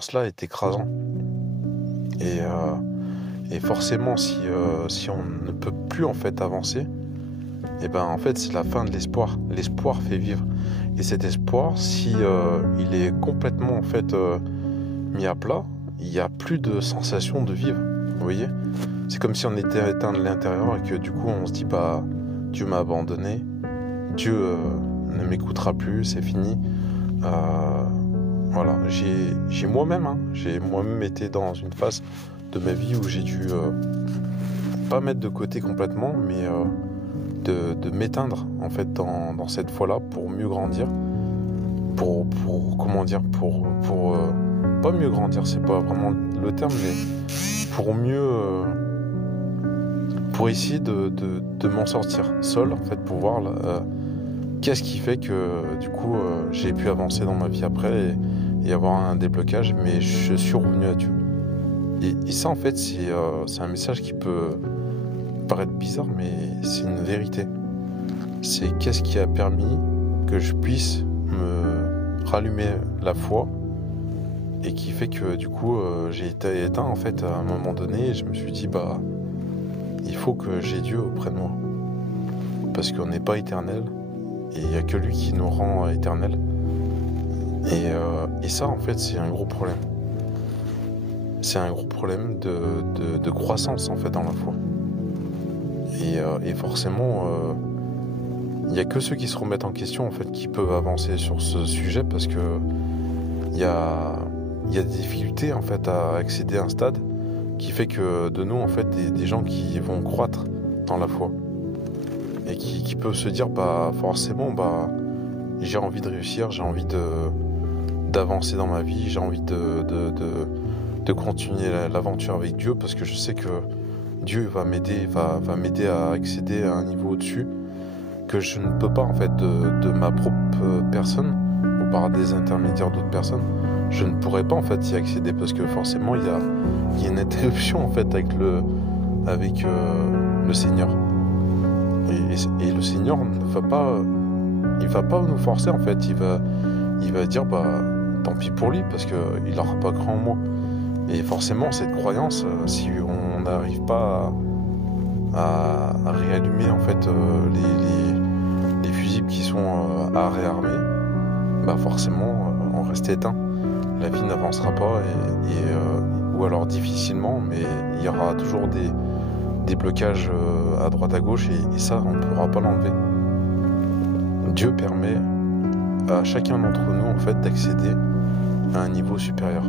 Cela est écrasant. Et, et forcément, si on ne peut plus en fait avancer, et ben en fait c'est la fin de l'espoir. L'espoir fait vivre. Et cet espoir, si il est complètement en fait mis à plat, il n'y a plus de sensation de vivre. Vous voyez, c'est comme si on était éteint de l'intérieur et que du coup on se dit bah Dieu m'a abandonné, Dieu ne m'écoutera plus, c'est fini. Voilà, j'ai moi-même été dans une phase de ma vie où j'ai dû pas mettre de côté complètement, mais de m'éteindre en fait dans cette foi-là pour mieux grandir, pour comment dire, pour pas mieux grandir, c'est pas vraiment le terme, mais pour mieux pour essayer de m'en sortir seul en fait, pour voir qu'est-ce qui fait que du coup j'ai pu avancer dans ma vie après et avoir un déblocage, mais je suis revenu à Dieu. Et ça en fait c'est un message qui peut paraître bizarre, mais c'est une vérité. C'est qu'est-ce qui a permis que je puisse me rallumer la foi et qui fait que du coup j'ai été éteint en fait à un moment donné et je me suis dit bah il faut que j'ai Dieu auprès de moi parce qu'on n'est pas éternel et il n'y a que lui qui nous rend éternel et ça en fait c'est un gros problème. C'est un gros problème de croissance en fait dans la foi et forcément il n'y a que ceux qui se remettent en question en fait qui peuvent avancer sur ce sujet parce que il y a des difficultés en fait à accéder à un stade qui fait que de nous en fait des gens qui vont croître dans la foi et qui peuvent se dire bah forcément bah j'ai envie de réussir, j'ai envie d'avancer dans ma vie, j'ai envie de continuer l'aventure avec Dieu parce que je sais que Dieu va m'aider à accéder à un niveau au-dessus que je ne peux pas en fait de ma propre personne ou par des intermédiaires d'autres personnes. Je ne pourrais pas en fait y accéder parce que forcément il y a une interruption en fait avec le Seigneur et le Seigneur ne va pas il va pas nous forcer en fait, il va dire bah tant pis pour lui parce que il n'aura pas cru en moi. Et forcément cette croyance si on n'arrive pas à réallumer en fait les fusibles qui sont à réarmer, bah forcément on reste éteint. La vie n'avancera pas ou alors difficilement, mais il y aura toujours des blocages à droite à gauche et ça on ne pourra pas l'enlever. Dieu permet à chacun d'entre nous en fait d'accéder à un niveau supérieur.